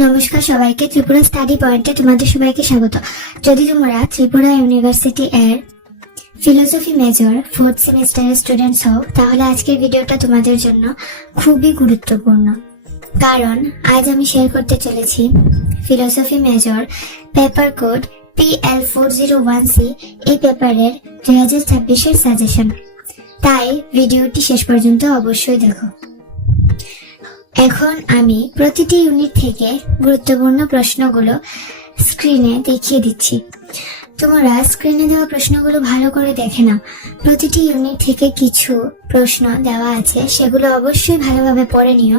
নমস্কার সবাইকে, ত্রিপুরা স্টাডি পয়েন্টে তোমাদের সবাইকে স্বাগত। যদি তোমরা ত্রিপুরা ইউনিভার্সিটি এর ফিলোসফি মেজর 4th সেমিস্টারের স্টুডেন্টস হও, তাহলে আজকের ভিডিওটা তোমাদের জন্য খুবই গুরুত্বপূর্ণ। কারণ আজ আমি শেয়ার করতে চলেছি philosophy major paper code PL401C এই পেপারের 2026-এর সাজেশন। তাই ভিডিওটি শেষ পর্যন্ত অবশ্যই দেখো। এখন আমি প্রতিটি ইউনিট থেকে গুরুত্বপূর্ণ প্রশ্নগুলো স্ক্রিনে দেখিয়ে দিচ্ছি। তোমরা স্ক্রিনে দেওয়া প্রশ্নগুলো ভালো করে দেখে নাও। প্রতিটি ইউনিট থেকে কিছু প্রশ্ন দেওয়া আছে, সেগুলো অবশ্যই ভালোভাবে পড়ে নিও,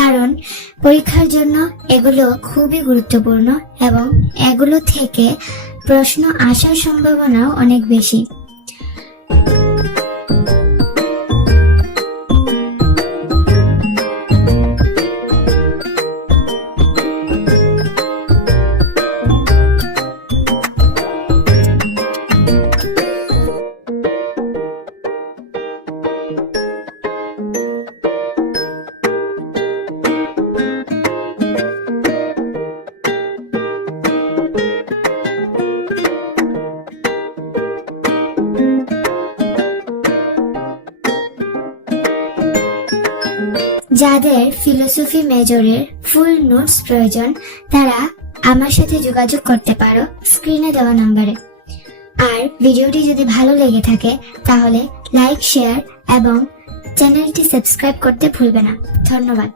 কারণ পরীক্ষার জন্য এগুলো খুবই গুরুত্বপূর্ণ এবং এগুলো থেকে প্রশ্ন আসার সম্ভাবনাও অনেক বেশি। যাদের ফিলোসফি মেজরের ফুল নোটস প্রয়োজন, তারা আমার সাথে যোগাযোগ করতে পারো স্ক্রিনে দেওয়া নম্বরে। আর ভিডিওটি যদি ভালো লেগে থাকে তাহলে লাইক, শেয়ার এবং চ্যানেলটি সাবস্ক্রাইব করতে ভুলবে না। ধন্যবাদ।